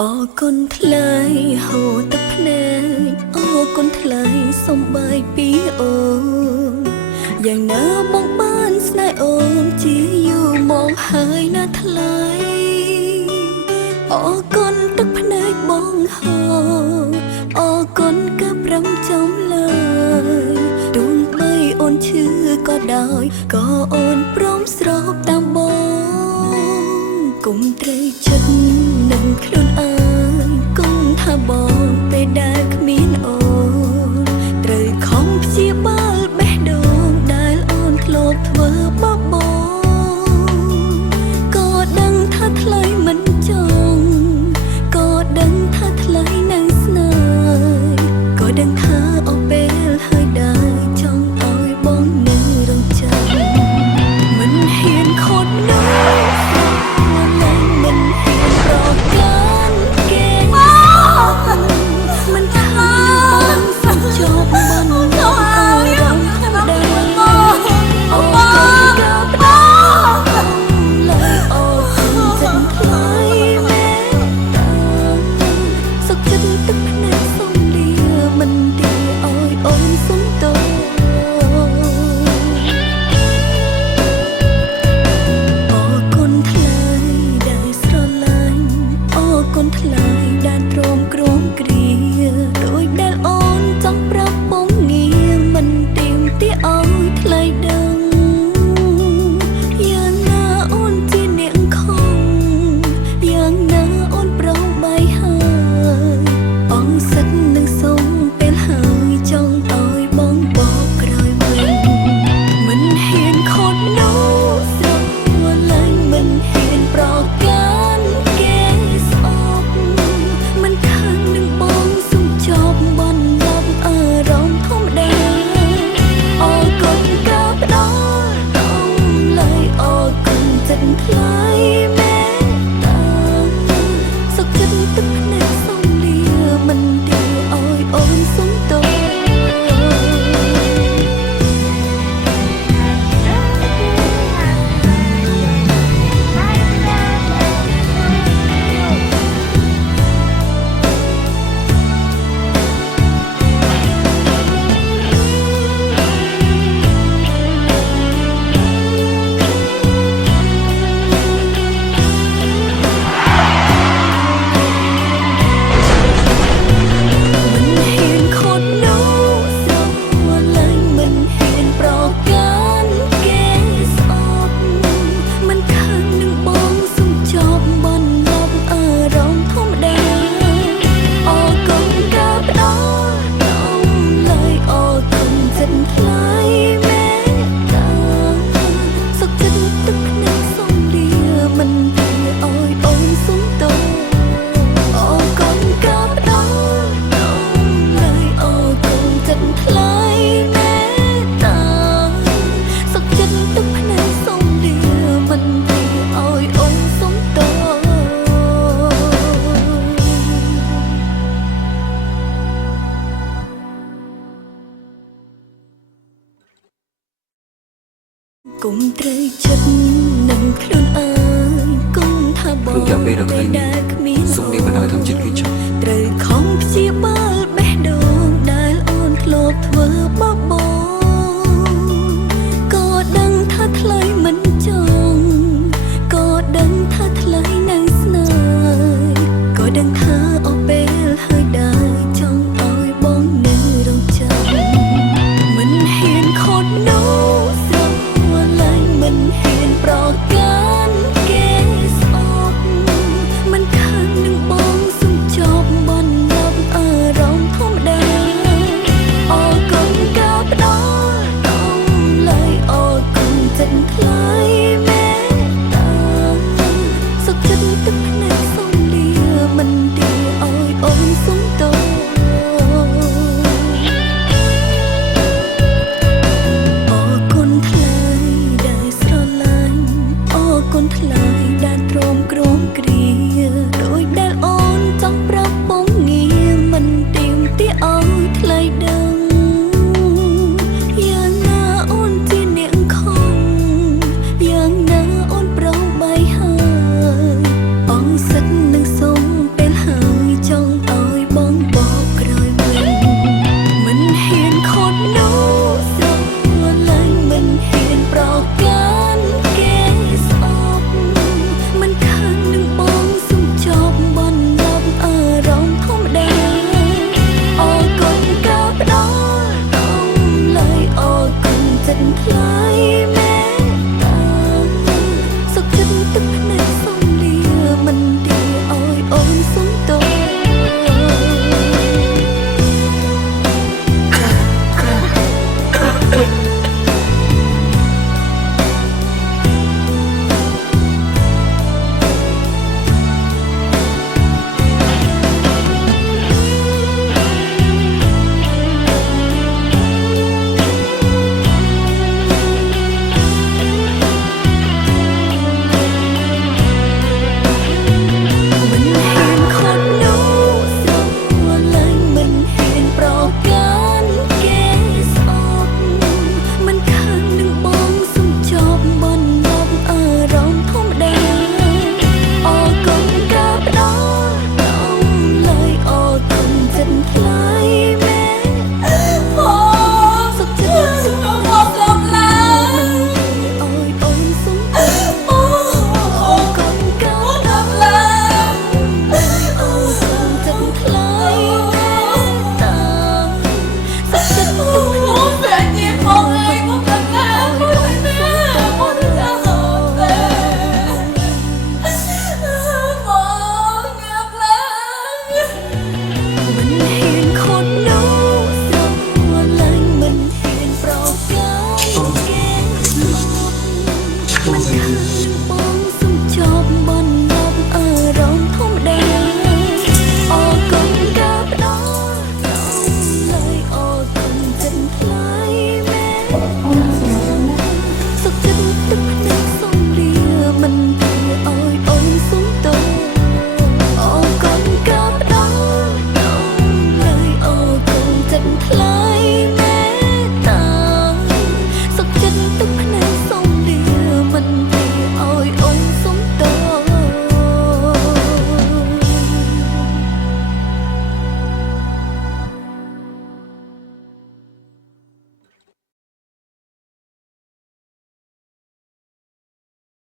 អរគុណថ្លៃហូរទឹកភ្នែកអរគុណថ្លៃសំបាយពីអូនយ៉ាងណាបងបានស្នេហ៍អូនជាយូរមកហើយណាថ្លៃអរគុណទឹកភ្នែកបងហូរអរគុណកាប្រឹងចំលើយទោះបីអូនឈឺក៏ដោយក៏អូនព្រមស្របតាមបងគុំត្រូវចិត្តនឹងខ្លួនឯងគុំថាបងពេលដែលគ្មានអូនត្រូវខំព្យាបាលបេះដូងដែលអូនធ្លាប់ធ្វើបបោក៏ដឹងថាថ្លៃមិនចង់ក៏ដឹងថាថ្លៃនៅស្នេហ៍ក៏ដឹងថាអស់ពេលហើយដែរចង់ឲ្យបងនៅរងចាំមិនហ៊ានខត់នោះមិនហ៊ានប្រកាន់គេមិនថាបងសំជប់បងអើយរំខានដែរអូក៏ផ្ដោលើអូចិត្តថ្លៃមែនតាសុខចិត្តទឹកភ្នែកសំលៀមិនទីឲ្យអូនសុំតោគុណថ្លៃដែលទ្រាំក្រំគ្រាដូចដែលអូនចង់ប្រាប់បងងារមិនទៀមទាឲ្យថ្លៃដឹងយ៉ាងណាអូនជានាងខំយ៉ាងណាអូនប្រងបាយហើយបងសិតនឹងសុំពេលហើយចង់ឲ្យបងបកក្រោយវិញមិនហ៊ានខត់នោះស្រលាញ់មិនហ៊ានប្រកាន់ថ្លៃមែនតាសុខចិត្តទឹកភ្នែកសំលៀមិនទីឲ្យអូនសុំតោគុំត្រូវចិត្តនឹងខ្លួនឯងគុំថាបងពេលដែលគ្មានសូមនេះបណ្ដោយធំចិត្តគឺចប់ត្រូវខំ